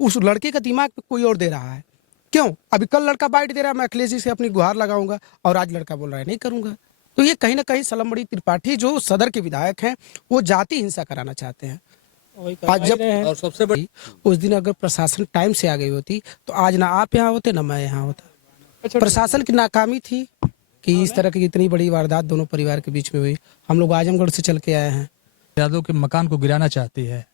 उस लड़के का दिमाग पे कोई और दे रहा है। क्यों? अभी कल लड़का बाइट दे रहा है, मैं अखिलेश जी से अपनी गुहार लगाऊंगा, और आज लड़का बोल रहा है नहीं करूंगा। तो ये कहीं ना कहीं सलमबड़ी त्रिपाठी जो सदर के विधायक हैं, वो जाति हिंसा कराना चाहते हैं। आज जब और सबसे बड़ी उस दिन अगर प्रशासन टाइम से आ गई होती तो आज ना आप यहाँ होते ना मैं यहाँ होता। प्रशासन की नाकामी थी कि इस तरह की इतनी बड़ी वारदात दोनों परिवार के बीच में हुई। हम लोग आजमगढ़ से चल के आए हैं। यादव के मकान को गिराना चाहती है,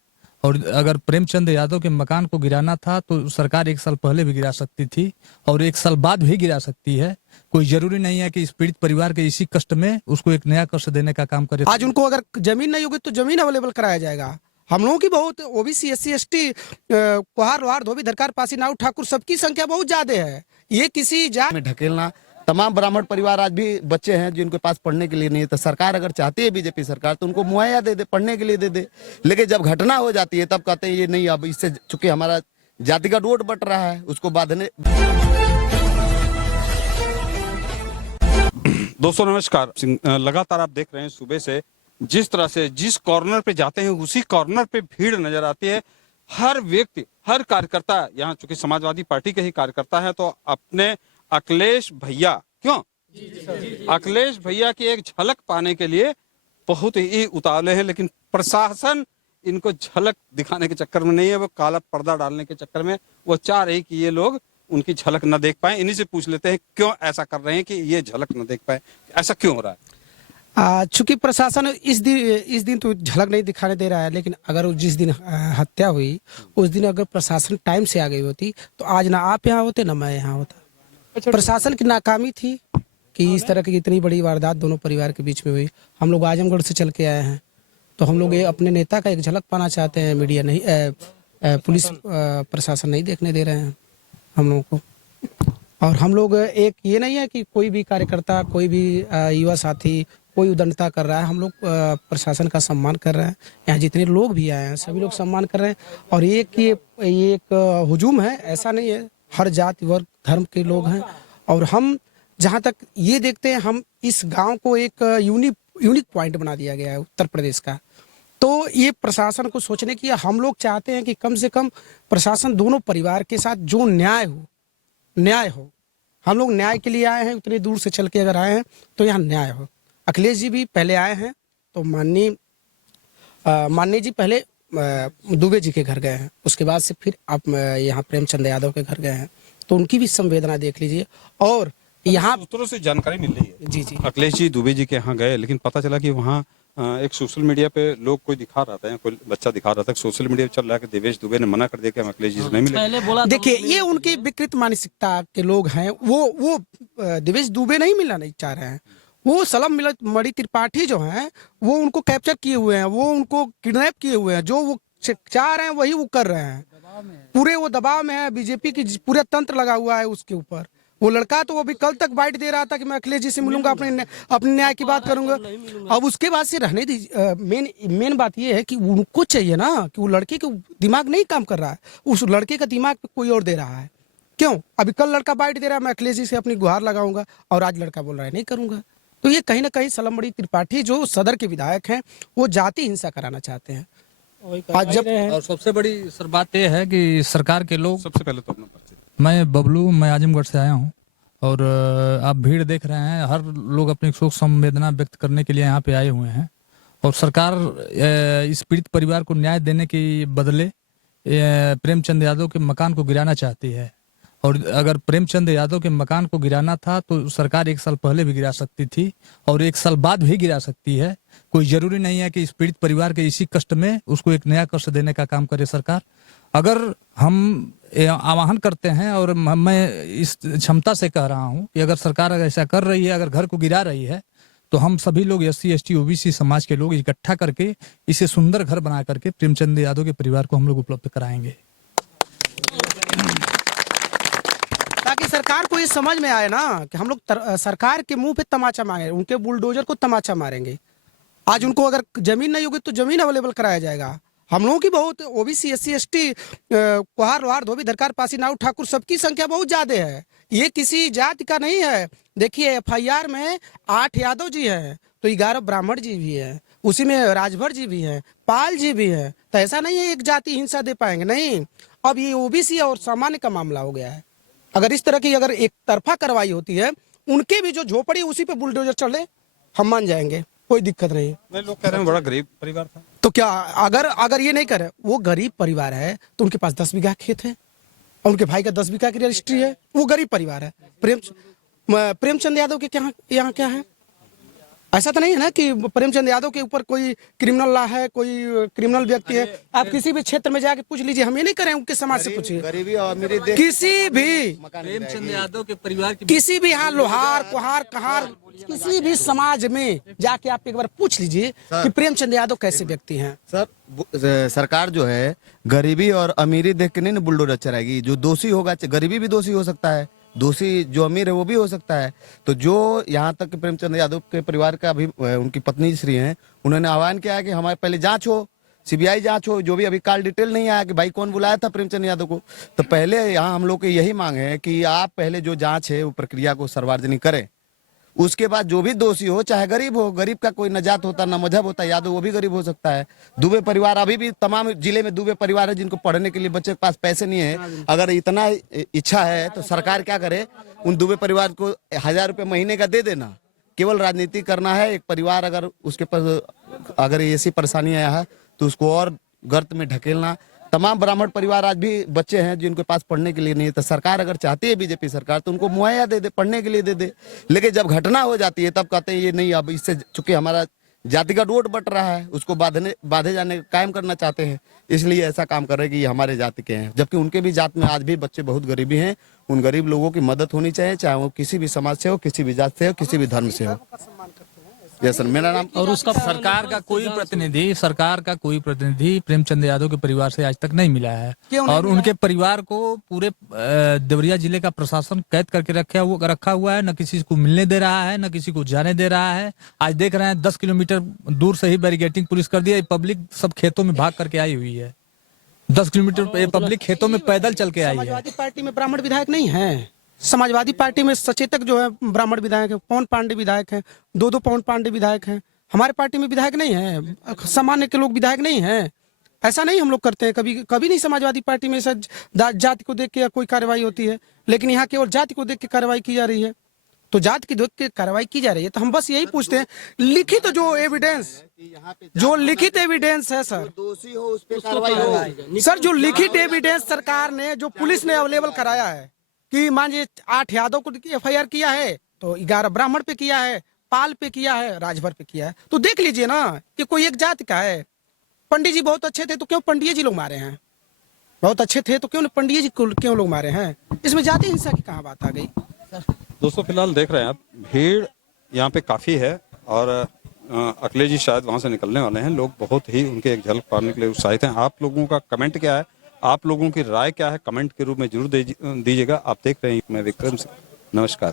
और अगर प्रेमचंद यादव के मकान को गिराना था तो सरकार 1 साल पहले भी गिरा सकती थी और 1 साल बाद भी गिरा सकती है। कोई जरूरी नहीं है कि इस पीड़ित परिवार के इसी कष्ट में उसको एक नया कष्ट देने का काम करे। आज उनको अगर जमीन नहीं होगी तो जमीन अवेलेबल कराया जाएगा। हम लोगों की बहुत ओबीसी SC ST कुहार लोहार धोबी धरकार पासी नाऊ ठाकुर सबकी संख्या बहुत ज्यादा है। ये किसी जात में ढकेलना, तमाम ब्राह्मण परिवार आज भी बच्चे हैं जिनके पास पढ़ने के लिए नहीं है, तो सरकार अगर चाहती है बीजेपी सरकार तो उनको मुहैया दे दे, पढ़ने के लिए दे दे। लेकिन जब घटना हो जाती है तब कहते हैं ये नहीं, अब इससे चूंकि हमारा जातिगत वोट बट रहा है उसको बांधने। दोस्तों नमस्कार। लगातार आप देख रहे हैं सुबह से जिस तरह से जिस कॉर्नर पे जाते हैं उसी कॉर्नर पे भीड़ नजर आती है। हर व्यक्ति, हर कार्यकर्ता, यहाँ चूंकि समाजवादी पार्टी के ही कार्यकर्ता है तो अपने अखिलेश भैया, क्यों अखिलेश भैया की एक झलक पाने के लिए बहुत ही उतावले हैं। लेकिन प्रशासन इनको झलक दिखाने के चक्कर में नहीं है, वो काला पर्दा डालने के चक्कर में वो चाह रही कि ये लोग उनकी झलक न देख पाए। इन्हीं से पूछ लेते हैं क्यों ऐसा कर रहे हैं कि ये झलक न देख पाए, ऐसा क्यों हो रहा है? चूंकि प्रशासन इस दिन तो झलक नहीं दिखाने दे रहा है, लेकिन अगर जिस दिन हत्या हुई उस दिन अगर प्रशासन टाइम से आ गई होती तो आज ना आप यहाँ होते ना मैं यहाँ होता। प्रशासन की नाकामी थी कि इस तरह की इतनी बड़ी वारदात दोनों परिवार के बीच में हुई। हम लोग आजमगढ़ से चल के आए हैं तो हम लोग ये अपने नेता का एक झलक पाना चाहते हैं। मीडिया नहीं, पुलिस प्रशासन नहीं देखने दे रहे हैं हम लोगों को। और हम लोग एक ये नहीं है कि कोई भी कार्यकर्ता, कोई भी युवा साथी कोई उदंडता कर रहा है। हम लोग प्रशासन का सम्मान कर रहे हैं। यहाँ जितने लोग भी आए हैं सभी लोग सम्मान कर रहे हैं। और ये एक हुजूम है, ऐसा नहीं है, हर जाति वर्ग धर्म के लोग हैं। और हम जहाँ तक ये देखते हैं, हम इस गांव को एक यूनिक पॉइंट बना दिया गया है उत्तर प्रदेश का। तो ये प्रशासन को सोचने की, हम लोग चाहते हैं कि कम से कम प्रशासन दोनों परिवार के साथ जो न्याय हो। हम लोग न्याय के लिए आए हैं, उतनी दूर से चल के अगर आए हैं तो यहाँ न्याय हो। अखिलेश जी भी पहले आए हैं तो माननीय जी पहले दुबे जी के घर गए हैं, उसके बाद से फिर आप यहाँ प्रेमचंद यादव के घर गए हैं, तो उनकी भी संवेदना देख लीजिए। और यहाँ सूत्रों से जानकारी मिल रही है जी अखिलेश जी दुबे जी के यहाँ गए, लेकिन पता चला कि वहाँ एक सोशल मीडिया पे लोग कोई दिखा रहा था, कोई बच्चा दिखा रहा था, सोशल मीडिया पे चल रहा है कि देवेश दुबे ने मना कर दिया कि हम अखिलेश जी से नहीं मिले। देखिए, ये उनकी विकृत मानसिकता के लोग हैं। वो देवेश दुबे नहीं मिलना नहीं चाह रहे हैं। वो सलमबड़ी त्रिपाठी जो हैं वो उनको कैप्चर किए हुए हैं, वो उनको किडनैप किए हुए हैं। जो वो चाह रहे हैं वही वो कर रहे हैं। पूरे वो दबाव में है, बीजेपी की पूरा तंत्र लगा हुआ है उसके ऊपर। वो लड़का तो अभी कल तक बाइट दे रहा था कि मैं अखिलेश जी से मिलूंगा, अपने न्याय की बात करूंगा। अब उसके बाद से रहने दीजिए। मेन बात ये है कि उनको चाहिए ना कि वो लड़के का दिमाग नहीं काम कर रहा है, उस लड़के का दिमाग पे कोई और दे रहा है। क्यों? अभी कल लड़का बाइट दे रहा है, मैं अखिलेश जी से अपनी गुहार लगाऊंगा, और आज लड़का बोल रहा है नहीं करूंगा। तो ये कहीं ना कहीं सलमबड़ी त्रिपाठी जो सदर के विधायक हैं वो जाति हिंसा कराना चाहते हैं। आज जब और सबसे बड़ी सर बात ये है कि सरकार के लोग, सबसे पहले तो अपना परिचय। मैं बबलू, मैं आजमगढ़ से आया हूँ और आप भीड़ देख रहे हैं। हर लोग अपनी शोक संवेदना व्यक्त करने के लिए यहाँ पे आए हुए हैं। और सरकार इस पीड़ित परिवार को न्याय देने के बदले प्रेमचंद यादव के मकान को गिराना चाहती है। और अगर प्रेमचंद यादव के मकान को गिराना था तो सरकार 1 साल पहले भी गिरा सकती थी और 1 साल बाद भी गिरा सकती है। कोई जरूरी नहीं है कि इस पीड़ित परिवार के इसी कष्ट में उसको एक नया कष्ट देने का काम करे सरकार। अगर हम आह्वान करते हैं, और मैं इस क्षमता से कह रहा हूं कि अगर सरकार ऐसा कर रही है, अगर घर को गिरा रही है, तो हम सभी लोग SC ST OBC समाज के लोग इकट्ठा करके इसे सुंदर घर बना करके प्रेमचंद यादव के परिवार को हम लोग उपलब्ध कराएंगे, ताकि सरकार को ये समझ में आए ना कि हम लोग सरकार के मुंह पे तमाचा मांगे, उनके बुलडोजर को तमाचा मारेंगे। आज उनको अगर जमीन नहीं होगी तो जमीन अवेलेबल कराया जाएगा। हम लोगों की बहुत ओबीसी SC ST कुहार लोहार धोबी धरकार पासी नाऊ ठाकुर सबकी संख्या बहुत ज्यादा है। ये किसी जाति का नहीं है। देखिए FIR में 8 यादव जी हैं तो 11 ब्राह्मण जी भी हैं, उसी में राजभर जी भी हैं, पाल जी भी हैं। तो ऐसा नहीं है एक जाति हिंसा दे पाएंगे, नहीं। अब ये ओबीसी और सामान्य का मामला हो गया है। अगर इस तरह की अगर एक तरफा कार्रवाई होती है, उनके भी जो झोपड़ी उसी पे बुलडोजर चले, हम मान जाएंगे, कोई दिक्कत नहीं। नहीं, लोग कह रहे हैं बड़ा गरीब परिवार था। तो क्या अगर ये नहीं करे, वो गरीब परिवार है तो उनके पास 10 बीघा खेत है और उनके भाई का 10 बीघा की रजिस्ट्री है, वो गरीब परिवार है। प्रेमचंद यादव के यहाँ क्या है? ऐसा तो नहीं है ना कि प्रेमचंद यादव के ऊपर कोई क्रिमिनल लॉ है, कोई क्रिमिनल व्यक्ति है। आप किसी भी क्षेत्र में जाके पूछ लीजिए, हम ये नहीं करें उनके समाज से पूछिए, गरीबी और अमीरी देख किसी भी प्रेमचंद यादव के परिवार की किसी भी यहाँ लोहार कुहार कहार किसी भी समाज में जाके आप एक बार पूछ लीजिए कि प्रेमचंद यादव कैसे व्यक्ति हैं। सर, सरकार जो है गरीबी और अमीरी देख के नहीं ना बुलडोजर चलाएगी। जो दोषी होगा, गरीबी भी दोषी हो सकता है, दोषी जो अमीर है वो भी हो सकता है। तो जो यहाँ तक प्रेमचंद यादव के परिवार का अभी उनकी पत्नी श्री हैं, उन्होंने आह्वान किया है कि हमारे पहले जांच हो, सीबीआई जांच हो। जो भी अभी कॉल डिटेल नहीं आया कि भाई कौन बुलाया था प्रेमचंद यादव को, तो पहले यहाँ हम लोग की यही मांग है कि आप पहले जो जांच है वो प्रक्रिया को सार्वजनिक करें। उसके बाद जो भी दोषी हो, चाहे गरीब हो, गरीब का कोई न जात होता न मजहब होता, यादव वो भी गरीब हो सकता है। दुबे परिवार, अभी भी तमाम जिले में दुबे परिवार है जिनको पढ़ने के लिए बच्चे के पास पैसे नहीं है। अगर इतना इच्छा है तो सरकार क्या करे, उन दुबे परिवार को 1000 रुपये महीने का दे देना। केवल राजनीति करना है। एक परिवार अगर उसके पास अगर ऐसी परेशानी आया है तो उसको और गर्त में ढकेलना। तमाम ब्राह्मण परिवार आज भी बच्चे हैं जिनके पास पढ़ने के लिए नहीं है, तो सरकार अगर चाहती है बीजेपी सरकार तो उनको मुहैया दे दे, पढ़ने के लिए दे दे। लेकिन जब घटना हो जाती है तब कहते हैं ये नहीं, अब इससे चूंकि हमारा जातिगत वोट बट रहा है उसको बाधे जाने कायम करना चाहते हैं, इसलिए ऐसा काम कर रहे हैं कि ये हमारे जाति के हैं। जबकि उनके भी जात में आज भी बच्चे बहुत गरीबी हैं। उन गरीब लोगों की मदद होनी चाहिए, चाहे वो किसी भी समाज से हो, किसी भी जात से हो, किसी भी धर्म से हो। यस सर, मेरा नाम। और उसका सरकार का कोई प्रतिनिधि प्रेमचंद यादव के परिवार से आज तक नहीं मिला है। और उनके परिवार को पूरे देवरिया जिले का प्रशासन कैद करके रखा हुआ है। न किसी को मिलने दे रहा है, न किसी को जाने दे रहा है। आज देख रहे हैं 10 किलोमीटर दूर से ही बैरिकेडिंग पुलिस कर दिया। पब्लिक सब खेतों में भाग करके आई हुई है। 10 किलोमीटर पब्लिक खेतों में पैदल चल के आई है। समाजवादी पार्टी में ब्राह्मण विधायक नहीं है। समाजवादी पार्टी में सचेतक जो है ब्राह्मण विधायक है, पवन पांडे विधायक है, 2 पवन पांडे विधायक हैं। हमारे पार्टी में विधायक नहीं है, सामान्य के लोग विधायक नहीं हैं। ऐसा नहीं हम लोग करते हैं, कभी नहीं समाजवादी पार्टी में ऐसा जाति को देख के कोई कार्रवाई होती है। लेकिन यहाँ केवल जाति को देख के कार्रवाई की जा रही है। तो जाति की देख के कार्रवाई की जा रही है तो हम बस यही पूछते हैं, लिखित जो लिखित एविडेंस है सर, दोषी हो उस पर कार्रवाई हो। सर जो लिखित एविडेंस सरकार ने, जो पुलिस ने अवेलेबल कराया है कि मान लीजिए 8 यादव को FIR किया है तो 11 ब्राह्मण पे किया है, पाल पे किया है, राजभर पे किया है। तो देख लीजिए ना कि कोई एक जाति का है। पंडित जी बहुत अच्छे थे तो क्यों पंडित जी लोग मारे हैं? बहुत अच्छे थे तो क्यों पंडित जी को क्यों लोग मारे हैं? इसमें जाति हिंसा की कहाँ बात आ गई? दोस्तों फिलहाल देख रहे हैं आप, भीड़ यहाँ पे काफी है और अखिलेश जी शायद वहां से निकलने वाले हैं। लोग बहुत ही उनके एक झलक पाने के लिए उत्साहित हैं। आप लोगों का कमेंट क्या है, आप लोगों की राय क्या है, कमेंट के रूप में जरूर दीजिएगा। आप देख रहे हैं मैं विक्रम सिंह, नमस्कार।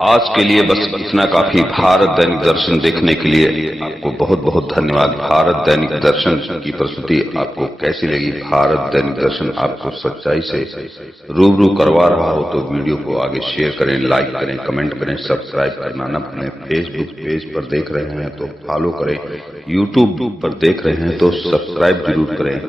आज के लिए बस इतना काफी। भारत दैनिक दर्शन देखने के लिए आपको बहुत बहुत धन्यवाद। भारत दैनिक दर्शन की प्रस्तुति आपको कैसी लगी? भारत दैनिक दर्शन आपको सच्चाई से रूबरू करवा रहा हो तो वीडियो को आगे शेयर करें, लाइक करें, कमेंट करें, सब्सक्राइब करना न भूलें। फेसबुक पेज पर देख रहे हैं तो फॉलो करें, यूट्यूब पर देख रहे हैं तो सब्सक्राइब जरूर करें।